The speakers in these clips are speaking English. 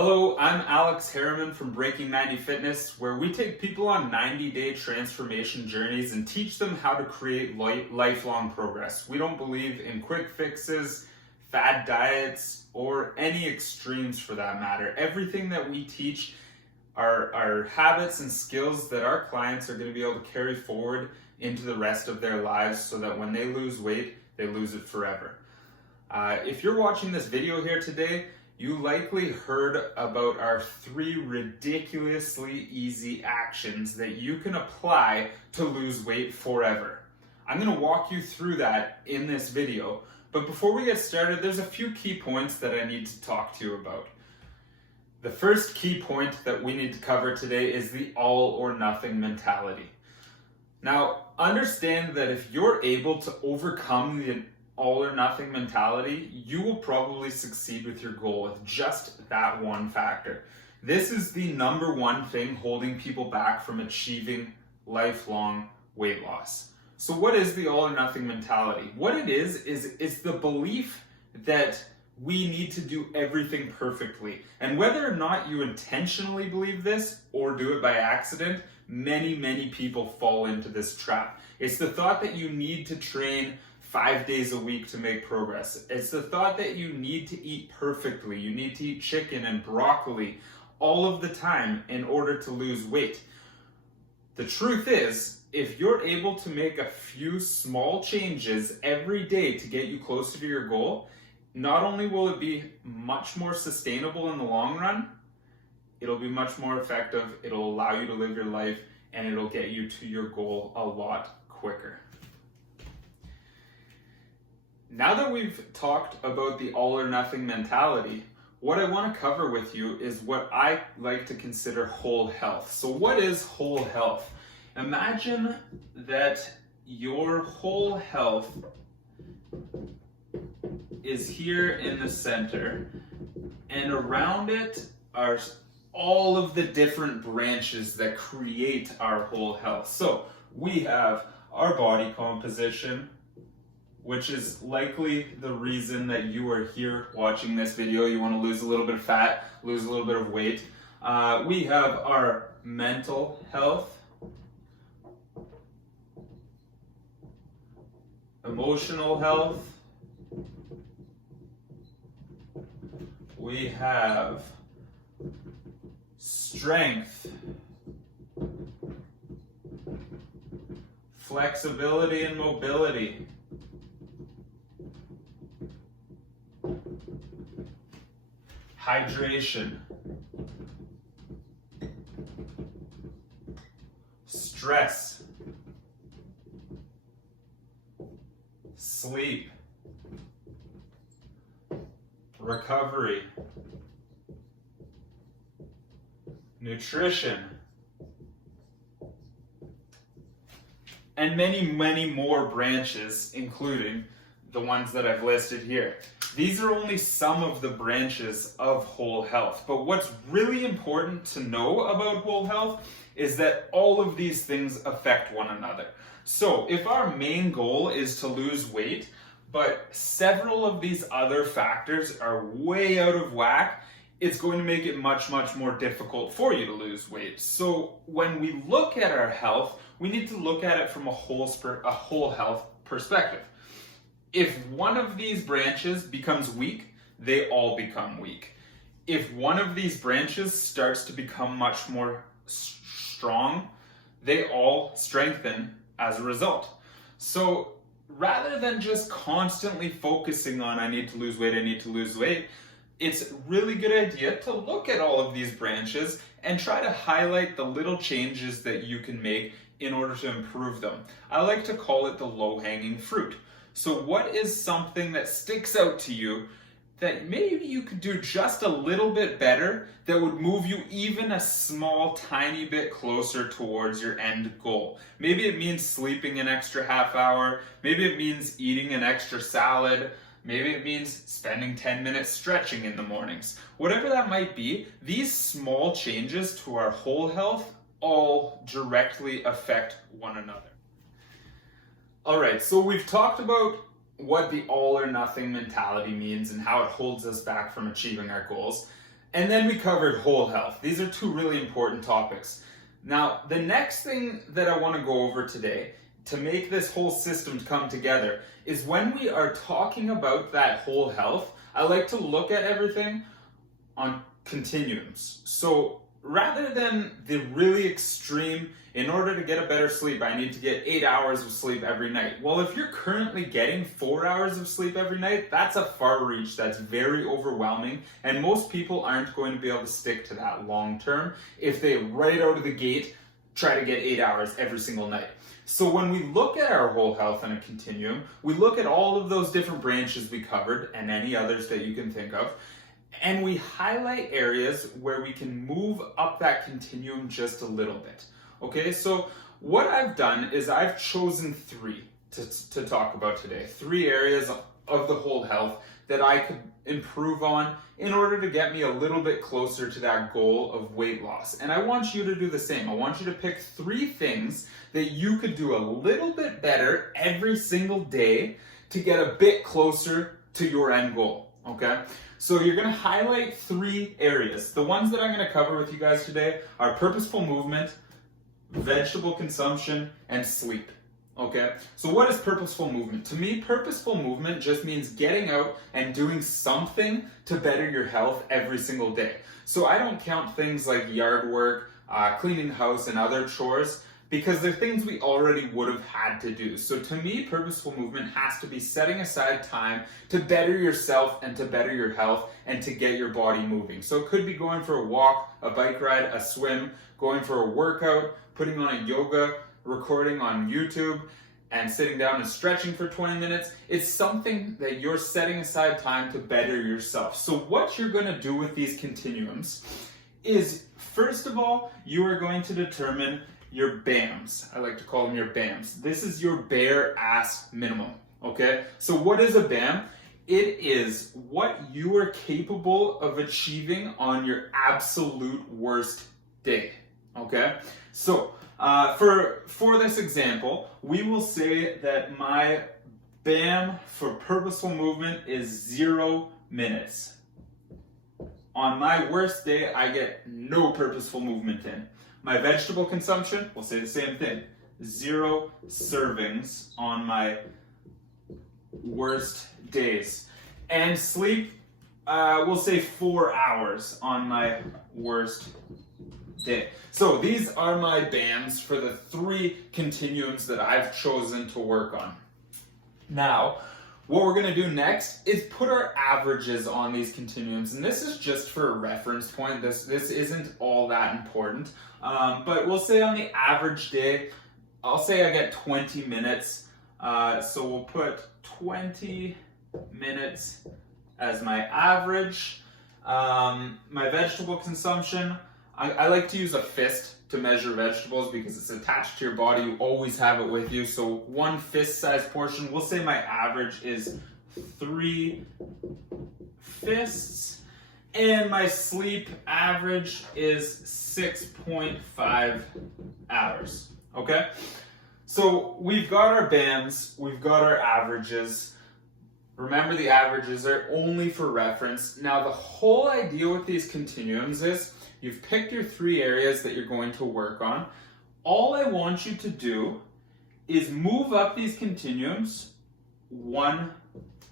Hello, I'm Alex Harriman from Breaking 90 Fitness, where we take people on 90-day transformation journeys and teach them how to create lifelong progress. We don't believe in quick fixes, fad diets, or any extremes for that matter. Everything that we teach are habits and skills that our clients are going to be able to carry forward into the rest of their lives so that when they lose weight, they lose it forever. If you're watching this video here today, you likely heard about our 3 ridiculously easy actions that you can apply to lose weight forever. I'm going to walk you through that in this video, but before we get started, there's a few key points that I need to talk to you about. The first key point that we need to cover today is the all or nothing mentality. Now, understand that if you're able to overcome the all or nothing mentality, you will probably succeed with your goal with just that one factor. This is the number one thing holding people back from achieving lifelong weight loss. So what is the all or nothing mentality? What it is it's the belief that we need to do everything perfectly. And whether or not you intentionally believe this or do it by accident, many people fall into this trap. It's the thought that you need to train 5 days a week to make progress. It's the thought that you need to eat perfectly. You need to eat chicken and broccoli all of the time in order to lose weight. The truth is, if you're able to make a few small changes every day to get you closer to your goal, not only will it be much more sustainable in the long run, it'll be much more effective, it'll allow you to live your life, and it'll get you to your goal a lot quicker. Now that we've talked about the all or nothing mentality, what I want to cover with you is what I like to consider whole health. So what is whole health? Imagine that your whole health is here in the center, and around it are all of the different branches that create our whole health. So we have our body composition, which is likely the reason that you are here watching this video. You want to lose a little bit of fat, lose a little bit of weight. We have our mental health, emotional health. We have strength, flexibility and mobility, hydration, stress, sleep, recovery, nutrition, and many more branches, including the ones that I've listed here. These are only some of the branches of whole health, but what's really important to know about whole health is that all of these things affect one another. So if our main goal is to lose weight, but several of these other factors are way out of whack, it's going to make it much more difficult for you to lose weight. So when we look at our health, we need to look at it from a whole health perspective. If one of these branches becomes weak, they all become weak. If one of these branches starts to become much more strong, they all strengthen as a result. So rather than just constantly focusing on I need to lose weight, it's a really good idea to look at all of these branches and try to highlight the little changes that you can make in order to improve them. I like to call it the low-hanging fruit. So what is something that sticks out to you that maybe you could do just a little bit better that would move you even a small, tiny bit closer towards your end goal? Maybe it means sleeping an extra half hour. Maybe it means eating an extra salad. Maybe it means spending 10 minutes stretching in the mornings. Whatever that might be, these small changes to our whole health all directly affect one another. All right, so we've talked about what the all or nothing mentality means and how it holds us back from achieving our goals. And then we covered whole health. These are two really important topics. Now, the next thing that I want to go over today to make this whole system come together is when we are talking about that whole health, I like to look at everything on continuums. So rather than the really extreme, in order to get a better sleep, I need to get 8 hours of sleep every night. Well, if you're currently getting 4 hours of sleep every night, that's a far reach. That's very overwhelming. And most people aren't going to be able to stick to that long term if they right out of the gate try to get 8 hours every single night. So when we look at our whole health in a continuum, we look at all of those different branches we covered and any others that you can think of, and we highlight areas where we can move up that continuum just a little bit. Okay, so what I've done is I've chosen three to talk about today. 3 areas of the whole health that I could improve on in order to get me a little bit closer to that goal of weight loss. And I want you to do the same. I want you to pick 3 things that you could do a little bit better every single day to get a bit closer to your end goal. Okay? So you're going to highlight 3 areas. The ones that I'm going to cover with you guys today are purposeful movement, vegetable consumption, and sleep. Okay, so what is purposeful movement? To me, purposeful movement just means getting out and doing something to better your health every single day. So I don't count things like yard work, cleaning the house, and other chores because they're things we already would have had to do. So to me, purposeful movement has to be setting aside time to better yourself and to better your health and to get your body moving. So it could be going for a walk, a bike ride, a swim, going for a workout, putting on a yoga recording on YouTube, and sitting down and stretching for 20 minutes. It's something that you're setting aside time to better yourself. So what you're going to do with these continuums is, first of all, you are going to determine your BAMs. I like to call them your BAMs. This is your bare ass minimum. Okay? So what is a BAM? It is what you are capable of achieving on your absolute worst day. Okay? So for this example, we will say that my BAM for purposeful movement is 0 minutes. On my worst day, I get no purposeful movement in. My vegetable consumption, we'll say the same thing. 0 servings on my worst days. And sleep, we'll say 4 hours on my worst day. So these are my BAMs for the 3 continuums that I've chosen to work on. Now, what we're going to do next is put our averages on these continuums, and this is just for a reference point. This isn't all that important, but we'll say on the average day, I'll say I get 20 minutes, so we'll put 20 minutes as my average. My vegetable consumption, I like to use a fist to measure vegetables because it's attached to your body. You always have it with you. So 1 fist-sized portion, we'll say my average is 3 fists. And my sleep average is 6.5 hours. Okay? So we've got our BAMs, we've got our averages. Remember, the averages are only for reference. Now, the whole idea with these continuums is you've picked your 3 areas that you're going to work on. All I want you to do is move up these continuums 1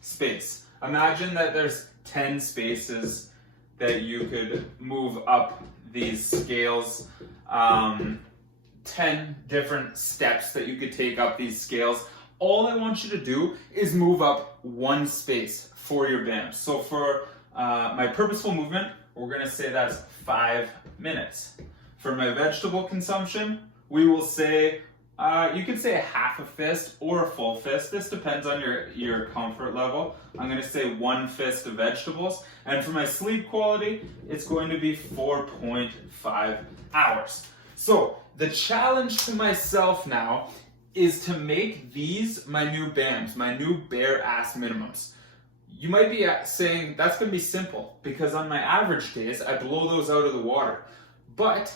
space. Imagine that there's 10 spaces that you could move up these scales, 10 different steps that you could take up these scales. All I want you to do is move up 1 space for your BAMs. So for my purposeful movement, we're going to say that's 5 minutes. For my vegetable consumption, we will say, you could say a half a fist or a full fist. This depends on your comfort level. I'm going to say 1 fist of vegetables. And for my sleep quality, it's going to be 4.5 hours. So the challenge to myself now is to make these my new BAMs, my new bare ass minimums. You might be saying, that's going to be simple, because on my average days, I blow those out of the water. But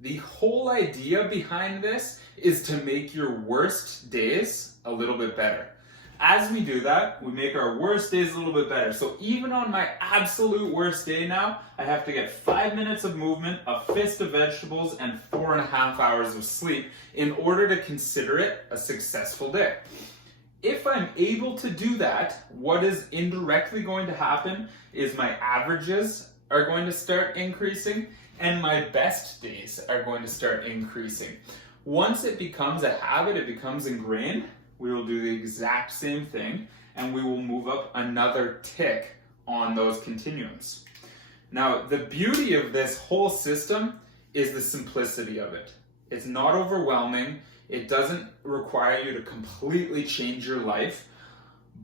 the whole idea behind this is to make your worst days a little bit better. As we do that, we make our worst days a little bit better. So even on my absolute worst day now, I have to get 5 minutes of movement, a fist of vegetables, and 4.5 hours of sleep in order to consider it a successful day. If I'm able to do that, what is indirectly going to happen is my averages are going to start increasing and my best days are going to start increasing. Once it becomes a habit, it becomes ingrained, we will do the exact same thing and we will move up another tick on those continuums. Now, the beauty of this whole system is the simplicity of it. It's not overwhelming. It doesn't require you to completely change your life.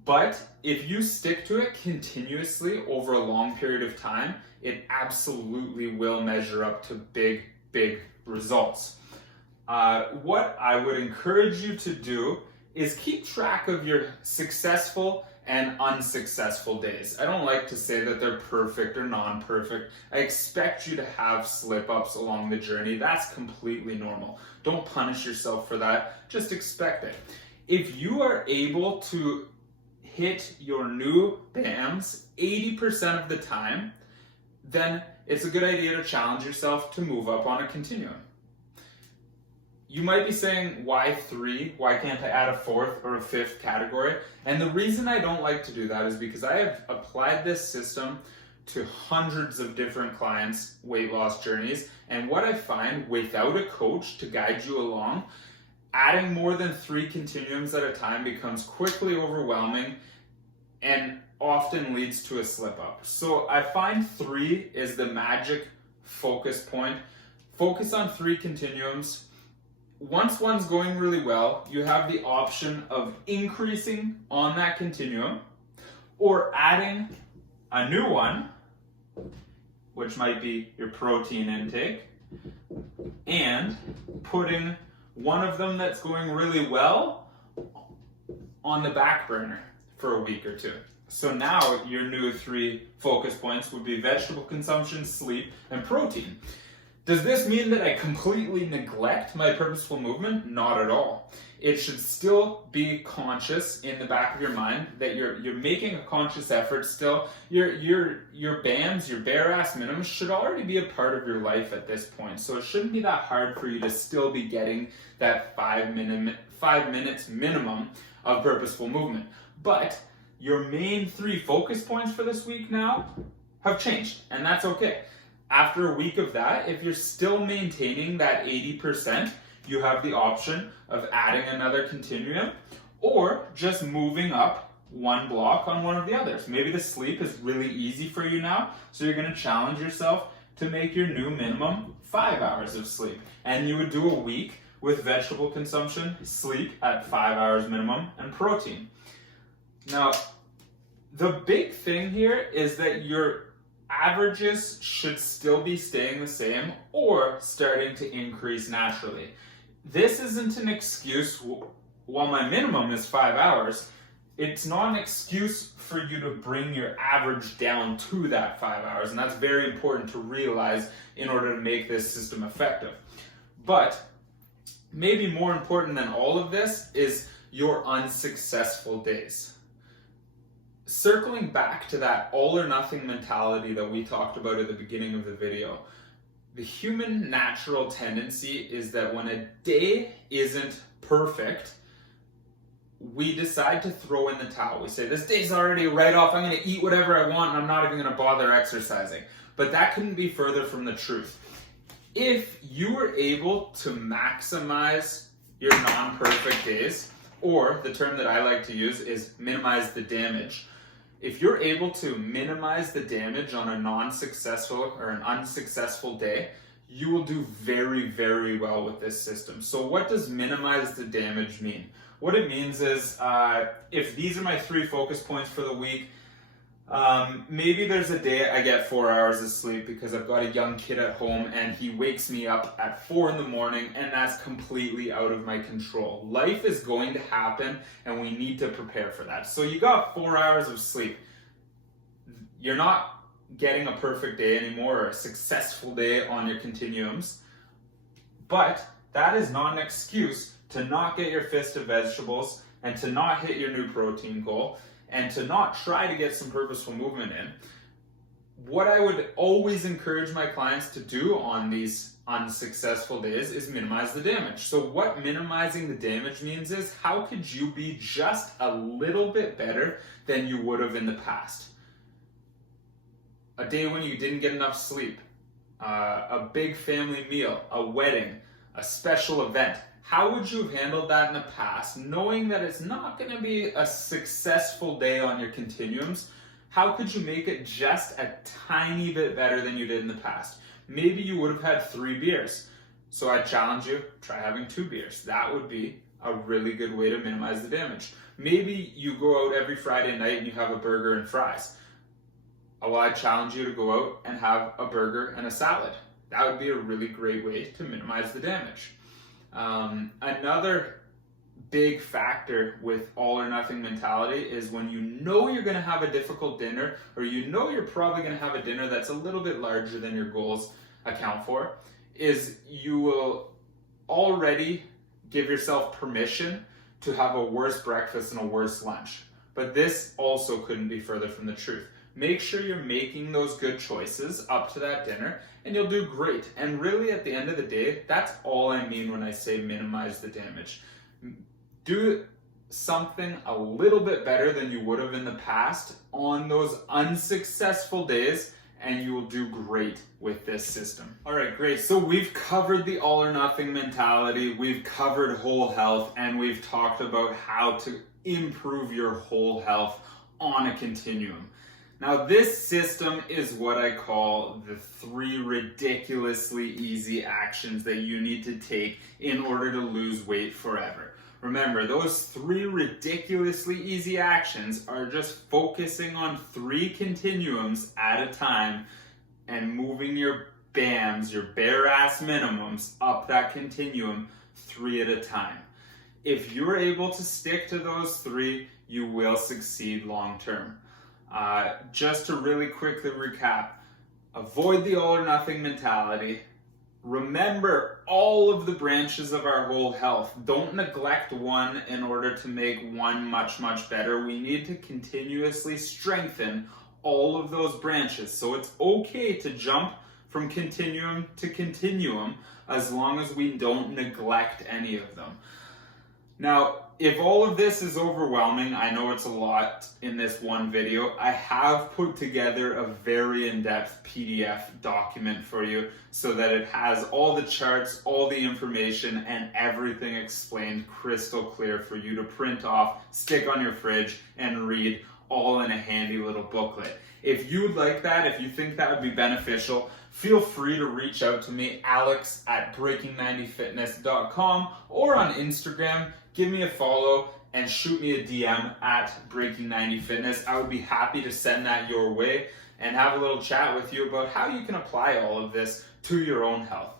But if you stick to it continuously over a long period of time, it absolutely will measure up to big, big results. What I would encourage you to do is keep track of your successful and unsuccessful days. I don't like to say that they're perfect or non-perfect. I expect you to have slip-ups along the journey. That's completely normal. Don't punish yourself for that. Just expect it. If you are able to hit your new BAMs 80% of the time, then it's a good idea to challenge yourself to move up on a continuum. You might be saying, why 3? Why can't I add a 4th or a 5th category? And the reason I don't like to do that is because I have applied this system to hundreds of different clients' weight loss journeys. And what I find, without a coach to guide you along, adding more than 3 continuums at a time becomes quickly overwhelming and often leads to a slip up. So I find 3 is the magic focus point. Focus on 3 continuums. Once one's going really well, you have the option of increasing on that continuum or adding a new one, which might be your protein intake, and putting one of them that's going really well on the back burner for a week or 2. So now your new 3 focus points would be vegetable consumption, sleep, and protein. Does this mean that I completely neglect my purposeful movement? Not at all. It should still be conscious in the back of your mind that you're making a conscious effort still. Your BAMs, your bare ass minimums should already be a part of your life at this point. So it shouldn't be that hard for you to still be getting that 5 minutes minimum of purposeful movement. But your main 3 focus points for this week now have changed, and that's okay. After a week of that, if you're still maintaining that 80%, you have the option of adding another continuum or just moving up one block on one of the others. Maybe the sleep is really easy for you now, so you're going to challenge yourself to make your new minimum 5 hours of sleep. And you would do a week with vegetable consumption, sleep at 5 hours minimum, and protein. Now, the big thing here is that your averages should still be staying the same or starting to increase naturally. This isn't an excuse. While my minimum is 5 hours, it's not an excuse for you to bring your average down to that 5 hours, and that's very important to realize in order to make this system effective. But maybe more important than all of this is your unsuccessful days. Circling back to that all or nothing mentality that we talked about at the beginning of the video, the human natural tendency is that when a day isn't perfect, we decide to throw in the towel. We say, this day's already a write-off, I'm going to eat whatever I want and I'm not even going to bother exercising. But that couldn't be further from the truth. If you were able to maximize your non-perfect days, or the term that I like to use is minimize the damage. If you're able to minimize the damage on a non-successful or an unsuccessful day, you will do very, very well with this system. So what does minimize the damage mean? What it means is, if these are my 3 focus points for the week, maybe there's a day I get 4 hours of sleep because I've got a young kid at home and he wakes me up at 4 in the morning, and that's completely out of my control. Life is going to happen and we need to prepare for that. So you got 4 hours of sleep. You're not getting a perfect day anymore or a successful day on your continuums, but that is not an excuse to not get your fist of vegetables, and to not hit your new protein goal and to not try to get some purposeful movement in, what I would always encourage my clients to do on these unsuccessful days is minimize the damage. So what minimizing the damage means is, how could you be just a little bit better than you would have in the past? A day when you didn't get enough sleep, a big family meal, a wedding, a special event. How would you have handled that in the past, knowing that it's not going to be a successful day on your continuums? How could you make it just a tiny bit better than you did in the past? Maybe you would have had 3 beers. So I challenge you, try having 2 beers. That would be a really good way to minimize the damage. Maybe you go out every Friday night and you have a burger and fries. Well, I challenge you to go out and have a burger and a salad. That would be a really great way to minimize the damage. Another big factor with all or nothing mentality is when you know you're going to have a difficult dinner, or you know you're probably going to have a dinner that's a little bit larger than your goals account for, is you will already give yourself permission to have a worse breakfast and a worse lunch. But this also couldn't be further from the truth. Make sure you're making those good choices up to that dinner and you'll do great. And really at the end of the day, that's all I mean when I say minimize the damage. Do something a little bit better than you would have in the past on those unsuccessful days, and you will do great with this system. All right, great. So we've covered the all or nothing mentality, we've covered whole health, and we've talked about how to improve your whole health on a continuum. Now, this system is what I call the 3 ridiculously easy actions that you need to take in order to lose weight forever. Remember, those 3 ridiculously easy actions are just focusing on 3 continuums at a time and moving your BAMs, your bare ass minimums, up that continuum 3 at a time. If you're able to stick to those 3, you will succeed long term. Just to really quickly recap, avoid the all or nothing mentality. Remember all of the branches of our whole health. Don't neglect one in order to make one much, much better. We need to continuously strengthen all of those branches. So it's okay to jump from continuum to continuum as long as we don't neglect any of them. Now, if all of this is overwhelming, I know it's a lot in this one video, I have put together a very in-depth PDF document for you so that it has all the charts, all the information, and everything explained crystal clear for you to print off, stick on your fridge, and read all in a handy little booklet. If you'd like that, if you think that would be beneficial, feel free to reach out to me, alex@breaking90fitness.com, or on Instagram. Give me a follow and shoot me a DM at Breaking90Fitness. I would be happy to send that your way and have a little chat with you about how you can apply all of this to your own health.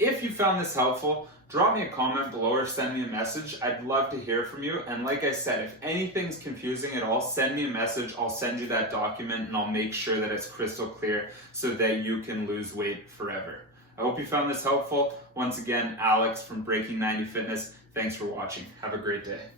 If you found this helpful, drop me a comment below or send me a message. I'd love to hear from you. And like I said, if anything's confusing at all, send me a message. I'll send you that document and I'll make sure that it's crystal clear so that you can lose weight forever. I hope you found this helpful. Once again, Alex from Breaking 90 Fitness. Thanks for watching. Have a great day.